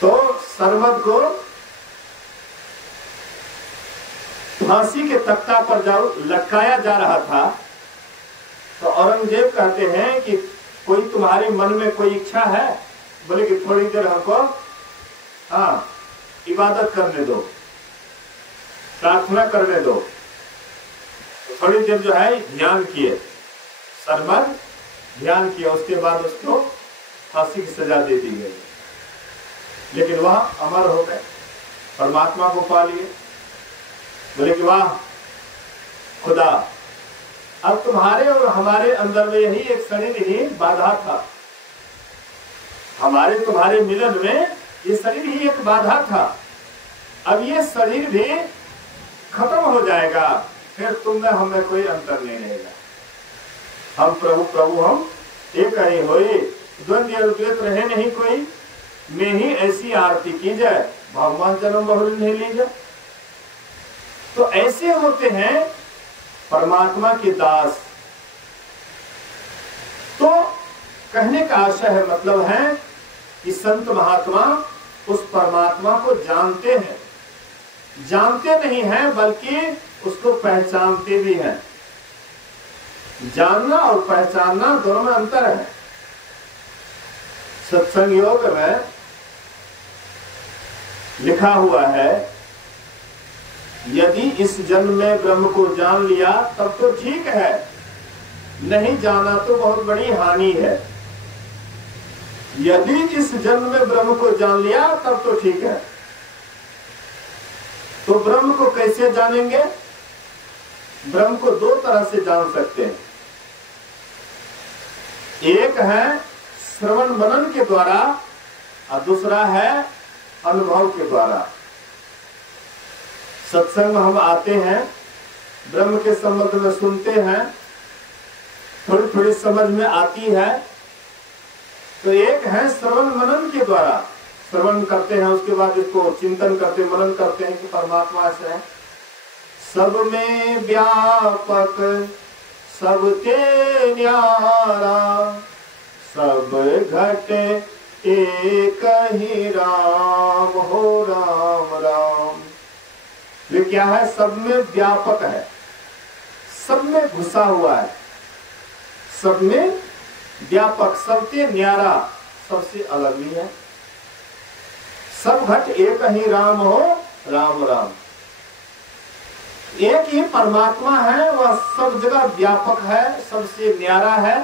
तो सरमद को फांसी के तख्ता पर जाओ लटकाया जा रहा था। तो औरंगजेब कहते हैं कि कोई तुम्हारे मन में कोई इच्छा है? बोले कि थोड़ी देर हमको हाँ इबादत करने दो, प्रार्थना करने दो। तो थोड़ी देर जो है ध्यान किए, सरमद ध्यान किया, उसके बाद उसको फांसी की सजा दे दी गई। लेकिन वह अमर हो गए, परमात्मा को पा लिए। बोले कि वाह खुदा, अब तुम्हारे और हमारे अंदर में यही एक शरीर ही बाधा था, हमारे तुम्हारे मिलन में ये शरीर ही एक बाधा था। अब ये शरीर भी खत्म हो जाएगा, फिर तुम में हमें कोई अंतर नहीं रहेगा। हम प्रभु प्रभु हम एक ही होए, द्वंद्व अद्वैत रहे नहीं कोई। मैं ही ऐसी आरती की जाए, भगवान जन्म बहुल नहीं ली जाए। तो ऐसे होते हैं परमात्मा के दास। तो कहने का आशय है, मतलब है कि संत महात्मा उस परमात्मा को जानते हैं, जानते नहीं हैं बल्कि उसको पहचानते भी हैं। जानना और पहचानना दोनों में अंतर है। सत्संग योग में लिखा हुआ है, यदि इस जन्म में ब्रह्म को जान लिया तब तो ठीक है, नहीं जाना तो बहुत बड़ी हानि है। यदि इस जन्म में ब्रह्म को जान लिया तब तो ठीक है। तो ब्रह्म को कैसे जानेंगे? ब्रह्म को दो तरह से जान सकते हैं। एक है श्रवण मनन के द्वारा और दूसरा है अनुभव के द्वारा। सत्संग में हम आते हैं, ब्रह्म के संबंध में सुनते हैं, थोड़ी थोड़ी समझ में आती है। तो एक है श्रवण मनन के द्वारा, श्रवण करते हैं, उसके बाद इसको चिंतन करते, मनन करते हैं कि परमात्मा ऐसे है, सब में व्यापक, सबके न्यारा, सब घटे एक ही राम हो राम राम। ये क्या है? सब में व्यापक है, सब में घुसा हुआ है, सब में व्यापक, सबसे न्यारा, सबसे अलग भी है। सब घट एक ही राम हो राम राम। एक ही परमात्मा है, वह सब जगह व्यापक है, सबसे न्यारा है।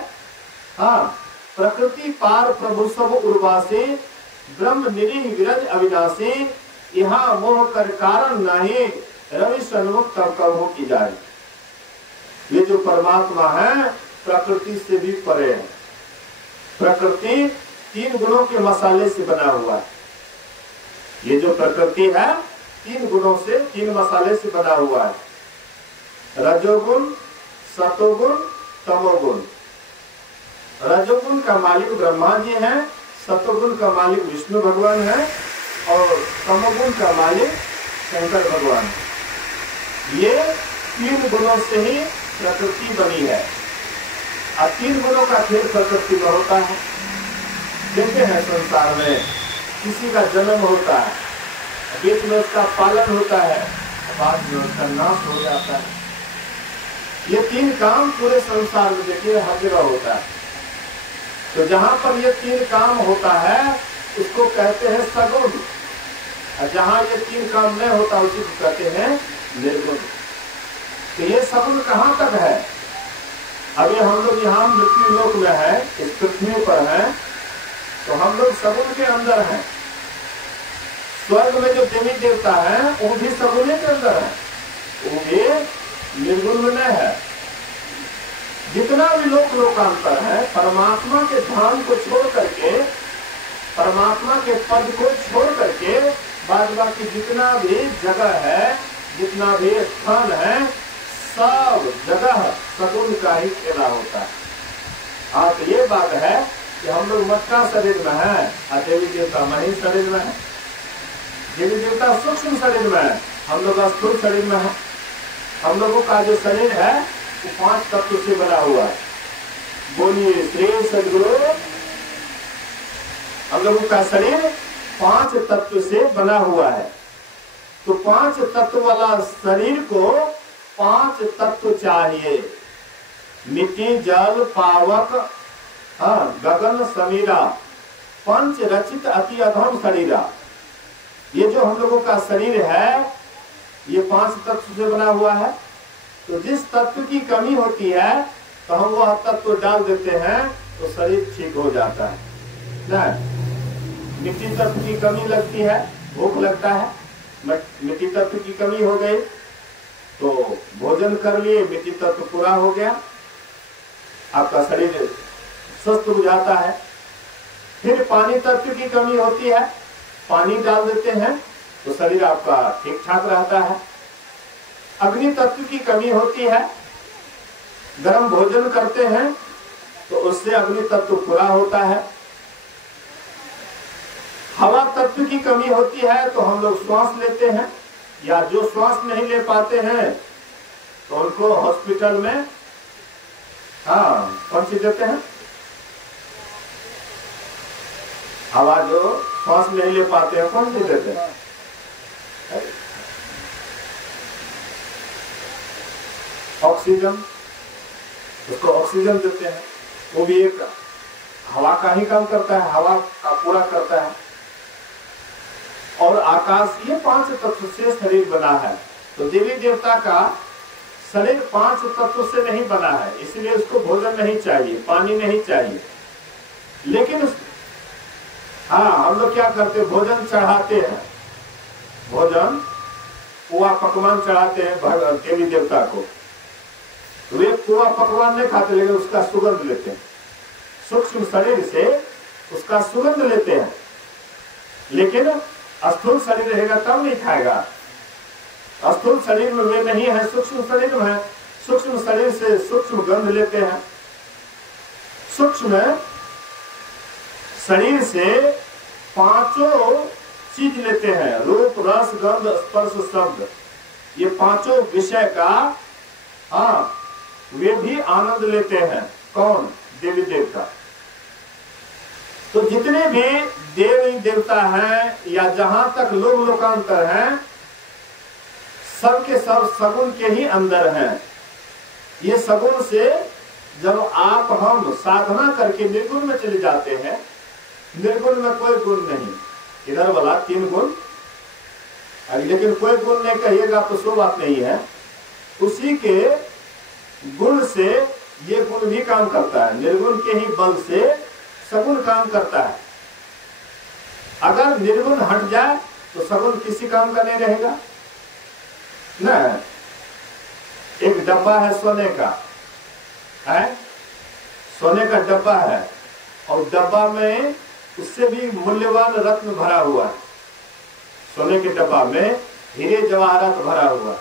हाँ, प्रकृति पार प्रभु सब उर्वासी, ब्रह्म निरीह विरज अविनाशी, यहाँ मोह कर कारण नहीं, रवि सन्मुख तब कब हो की जाए। ये जो परमात्मा है प्रकृति से भी परे है। प्रकृति 3 गुणों के मसाले से बना हुआ है। ये जो प्रकृति है 3 गुणों से, 3 मसाले से बना हुआ है। रजोगुण, सतोगुण, तमोगुण। रजोगुण का मालिक ब्रह्मा जी हैं, सतोगुण का मालिक विष्णु भगवान है और तमोगुण का मालिक शंकर भगवान है। ये 3 गुणों से ही प्रकृति बनी है। अब 3 गुणों का खेल प्रकृति में होता है। देखते हैं संसार में किसी का जन्म होता है, बीच में उसका पालन होता है, बाद में उसका नाश हो जाता है। ये 3 काम पूरे संसार में देखिए हर जगह होता है। तो जहां पर ये 3 काम होता है उसको कहते हैं सगुण, और जहां ये 3 काम नहीं होता उसी को कहते हैं निर्गुण। तो ये सगुण कहाँ तक है? अभी हम लोग यहाँ मृत्यु लोक में है, इस पृथ्वी पर है, तो हम लोग सगुण के अंदर हैं। स्वर्ग में जो देवी देवता है वो भी सगुण के अंदर है, वो भी निर्गुण में नहीं है। जितना भी लोकांतर है, परमात्मा के धाम को छोड़ करके, परमात्मा के पद को छोड़ करके बाद बाकी जितना भी जगह है, जितना भी स्थान है, सब जगह सगुण का ही खेला होता है। आप ये बात है कि हम लोग मटका शरीर में है और देवी देवता मही शरीर में है। देवी देवता सूक्ष्म शरीर में है, हम लोग स्थूल शरीर में है। हम लोगों का जो शरीर है वो 5 तत्व से बना हुआ है। बोलिए श्री सद्गुरु। हम लोगों का शरीर 5 तत्व से बना हुआ है। तो 5 तत्व वाला शरीर को 5 तत्व चाहिए। मिट्टी, जल, पावक, गगन, समीरा, पंच रचित अति अधम शरीरा। ये जो हम लोगों का शरीर है ये 5 तत्व से बना हुआ है। तो जिस तत्व की कमी होती है तो हम वह तत्व डाल देते हैं तो शरीर ठीक हो जाता है। नहीं, मिट्टी तत्व की कमी लगती है, भूख लगता है, मिट्टी तत्व की कमी हो गई तो भोजन कर लिए, मिट्टी तत्व पूरा हो गया, आपका शरीर स्वस्थ हो जाता है। फिर पानी तत्व की कमी होती है, पानी डाल देते हैं तो शरीर आपका ठीक ठाक रहता है। अग्नि तत्व की कमी होती है, गर्म भोजन करते हैं तो उससे अग्नि तत्व पूरा होता है। हवा तत्व की कमी होती है तो हम लोग श्वास लेते हैं, या जो श्वास नहीं ले पाते हैं तो उनको हॉस्पिटल में कौन सी देते हैं, हवा जो श्वास नहीं ले पाते हैं कौन सी देते हैं, ऑक्सीजन, उसको ऑक्सीजन देते हैं। वो भी एक हवा का ही काम करता है, हवा का पूरा करता है। और आकाश, ये 5 तत्व से शरीर बना है। तो देवी देवता का शरीर 5 तत्व से नहीं बना है, इसलिए उसको भोजन नहीं चाहिए, पानी नहीं चाहिए। लेकिन हम लोग क्या करते हैं, भोजन चढ़ाते हैं, भोजन पुआ पकवान चढ़ाते हैं देवी देवता को। वे पुआ पकवान नहीं खाते लेकिन उसका सुगंध लेते हैं, सूक्ष्म शरीर से उसका सुगंध लेते हैं। लेकिन स्थूल शरीर रहेगा तब नहीं खाएगा। स्थूल शरीर में वे नहीं है, सूक्ष्म शरीर में है। सूक्ष्म शरीर से सूक्ष्म गंध लेते हैं। सूक्ष्म शरीर से 5 चीज लेते हैं, रूप, रस, गंध, स्पर्श, शब्द। ये 5 विषय का वे भी आनंद लेते हैं। कौन? देवी देवता। तो जितने भी देवी देवता हैं या जहां तक लोकांतर हैं, सबके सब सगुण के ही अंदर हैं। ये सगुण से जब आप हम साधना करके निर्गुण में चले जाते हैं, निर्गुण में कोई गुण नहीं, इधर वाला 3 गुण, लेकिन कोई गुण नहीं कहिएगा तो सो बात नहीं है। उसी के गुण से ये गुण भी काम करता है, निर्गुण के ही बल से सगुण काम करता है। अगर निर्गुण हट जाए तो सगुण किसी काम का नहीं रहेगा ना। एक डब्बा है सोने का, है सोने का डब्बा है, और डब्बा में उससे भी मूल्यवान रत्न भरा हुआ है। सोने के डब्बा में हीरे जवाहरात भरा हुआ,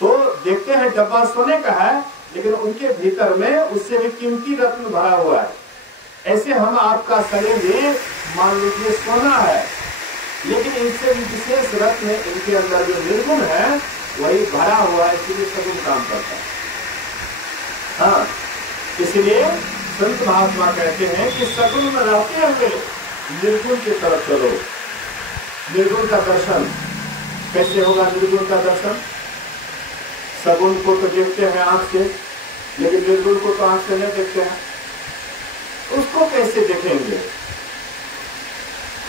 तो देखते हैं डब्बा सोने का है, लेकिन उनके भीतर में उससे भी कीमती रत्न भरा हुआ है। ऐसे हम आपका शरीर भी मान लीजिए सोना है, लेकिन इनसे भी विशेष रत्न इनके अंदर जो निर्गुण है वही भरा हुआ है, इसलिए सगुण काम करता है। हाँ, इसलिए संत महात्मा कहते हैं कि सगुण में रहते हुए निर्गुण की तरफ चलो। निर्गुण का दर्शन कैसे होगा? निर्गुण का दर्शन, सगुण को तो देखते हैं आंख से, लेकिन निर्गुण को तो आंख से नहीं देखते हैं, उसको कैसे देखेंगे?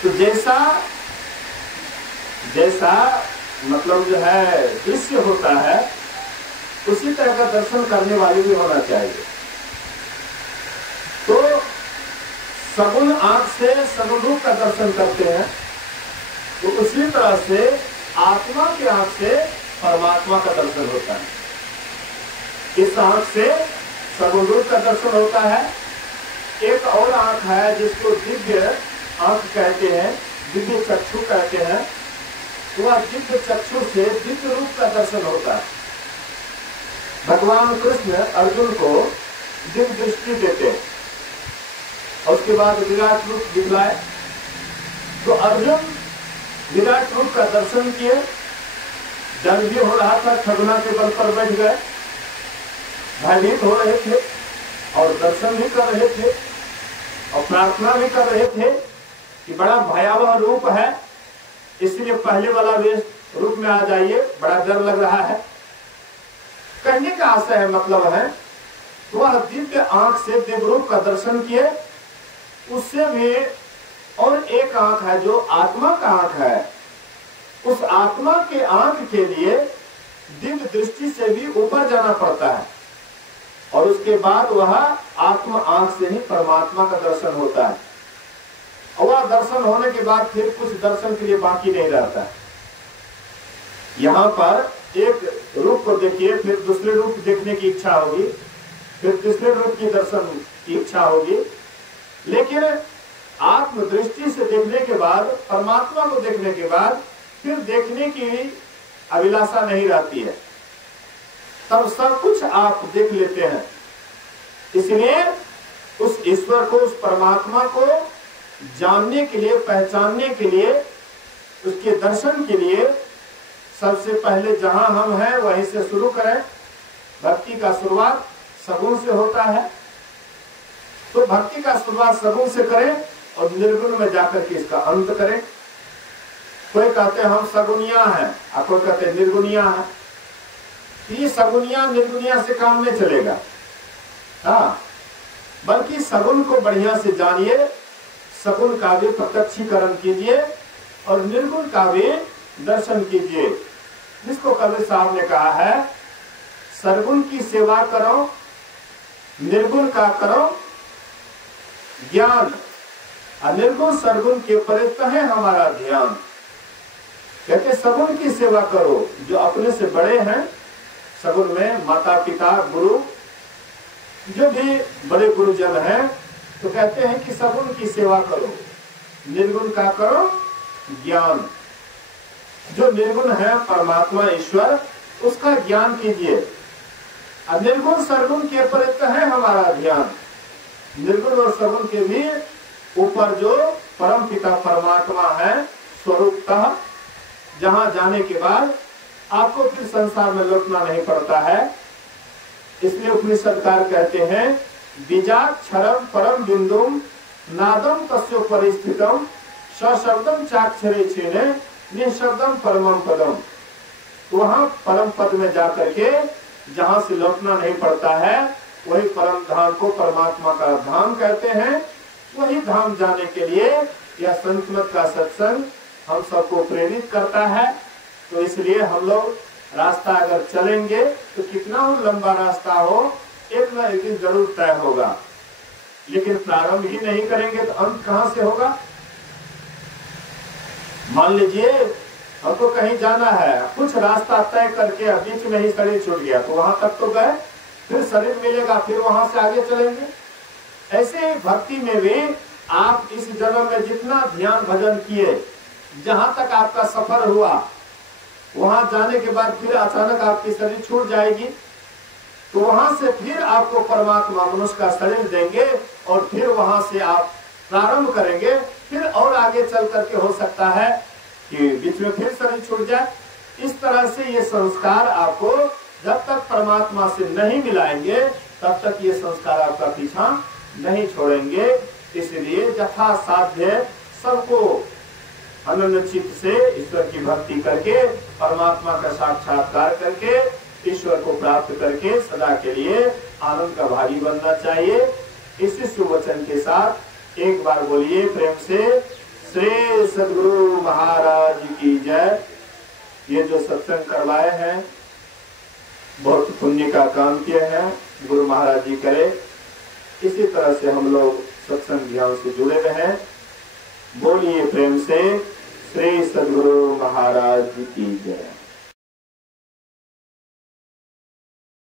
तो जैसा जैसा मतलब जो है दृश्य होता है, उसी तरह का दर्शन करने वाले भी होना चाहिए। तो सगुण आंख से सगुण रूप का दर्शन करते हैं, तो उसी तरह से आत्मा की आंख से परमात्मा का दर्शन होता है। इस आंख से सगुण रूप का दर्शन होता है। एक और आंख है जिसको दिव्य आंख कहते हैं, दिव्य चक्षु कहते हैं। वह दिव्य चक्षु से दिव्य रूप का दर्शन होता है। भगवान कृष्ण अर्जुन को दिव्य दृष्टि देते हैं और उसके बाद विराट रूप दिखलाए, तो अर्जुन विराट रूप का दर्शन किए। डर भी हो रहा था, खगुना के बल पर बैठ गए, भयभीत हो रहे थे और दर्शन भी कर रहे थे और प्रार्थना भी कर रहे थे कि बड़ा भयावह रूप है, इसलिए पहले वाला रूप में आ जाइए, बड़ा डर लग रहा है। कहने का आशय है, मतलब है वह दिव्य आंख से दिव्य रूप का दर्शन किए। उससे भी और एक आंख है जो आत्मा का आंख है, उस आत्मा के आंख के लिए दिव्य दृष्टि से भी ऊपर जाना पड़ता है, और उसके बाद वह आत्मा आंख से ही परमात्मा का दर्शन होता है। और वह दर्शन होने के बाद फिर कुछ दर्शन के लिए बाकी नहीं रहता है। यहाँ पर एक रूप को देखिए, फिर दूसरे रूप देखने की इच्छा होगी, फिर तीसरे रूप की दर्शन की इच्छा होगी, लेकिन आत्म दृष्टि से देखने के बाद, परमात्मा को देखने के बाद फिर देखने की अभिलाषा नहीं रहती है, तब सब कुछ आप देख लेते हैं। इसलिए उस ईश्वर को, उस परमात्मा को जानने के लिए, पहचानने के लिए, उसके दर्शन के लिए सबसे पहले जहां हम हैं वहीं से शुरू करें। भक्ति का शुरुआत सगुण से होता है, तो भक्ति का शुरुआत सगुण से करें और निर्गुण में जाकर के इसका अंत करें। कोई कहते हैं हम सगुनिया हैं, और कोई कहते हैं निर्गुनिया है। ये सगुनिया निर्गुनिया से काम नहीं चलेगा, हाँ, बल्कि सगुण को बढ़िया से जानिए, सगुण का भी प्रत्यक्षीकरण कीजिए और निर्गुण का भी दर्शन कीजिए। जिसको कबीर साहब ने कहा है, सरगुण की सेवा करो, निर्गुण का करो ज्ञान, निर्गुण सरगुण के परित है हमारा ध्यान। कहते सगुण की सेवा करो, जो अपने से बड़े हैं, सगुण में माता पिता गुरु, जो भी बड़े गुरुजन हैं, तो कहते हैं कि सगुण की सेवा करो, निर्गुण का करो ज्ञान। जो निर्गुण है परमात्मा ईश्वर, उसका ज्ञान कीजिए। निर्गुण सरगुण के परित है हमारा ध्यान। निर्गुण और सगुण के भी ऊपर जो परम पिता परमात्मा है स्वरूपतः, जहां जाने के बाद आपको फिर संसार में लौटना नहीं पड़ता है। इसलिए उपनिषदकार कहते हैं, बीजाक्षरम परम बिंदुम नादम तस्यो परिस्थितम सशब्दम चाक्षरे छेने निःशब्दम परमम पदम। वहां परम पद में जाकर के जहां से लौटना नहीं पड़ता है, वही परम धाम को परमात्मा का धाम कहते हैं। वही धाम जाने के लिए यह संतमत का सत्संग हम सबको प्रेरित करता है। तो इसलिए हम लोग रास्ता अगर चलेंगे तो कितना हो लंबा रास्ता हो, एक न एक दिन जरूर तय होगा। लेकिन प्रारंभ ही नहीं करेंगे तो अंत कहां से होगा। मान लीजिए हमको कहीं जाना है, कुछ रास्ता तय करके बीच में ही शरीर छूट गया, तो वहां तक तो गए, फिर शरीर मिलेगा, फिर वहां से आगे चलेंगे। ऐसे भक्ति में भी आप इस जन्म में जितना ध्यान भजन किए, जहां तक आपका सफर हुआ, वहां जाने के बाद फिर अचानक आपकी शरीर छूट जाएगी, तो वहां से फिर आपको परमात्मा मनुष्य का शरीर देंगे और फिर वहां से आप प्रारंभ करेंगे। फिर और आगे चल करके हो सकता है कि बीच में फिर शरीर छूट जाए। इस तरह से ये संस्कार आपको जब तक परमात्मा से नहीं मिलाएंगे तब तक ये संस्कार आपका पीछा नहीं छोड़ेंगे। इसलिए यथा साध्य सबको अनन्य चित्त से ईश्वर की भक्ति करके, परमात्मा का साक्षात्कार करके, ईश्वर को प्राप्त करके सदा के लिए आनंद का भागी बनना चाहिए। इसी शुभ वचन के साथ एक बार बोलिए प्रेम से, श्री सद्गुरु महाराज की जय। ये जो सत्संग करवाए हैं, बहुत पुण्य का काम किए हैं, गुरु महाराज जी करे इसी तरह से हम लोग सत्संग ध्यान से जुड़े रहें। बोलिए प्रेम से, श्री सद्गुरु महाराज की जय।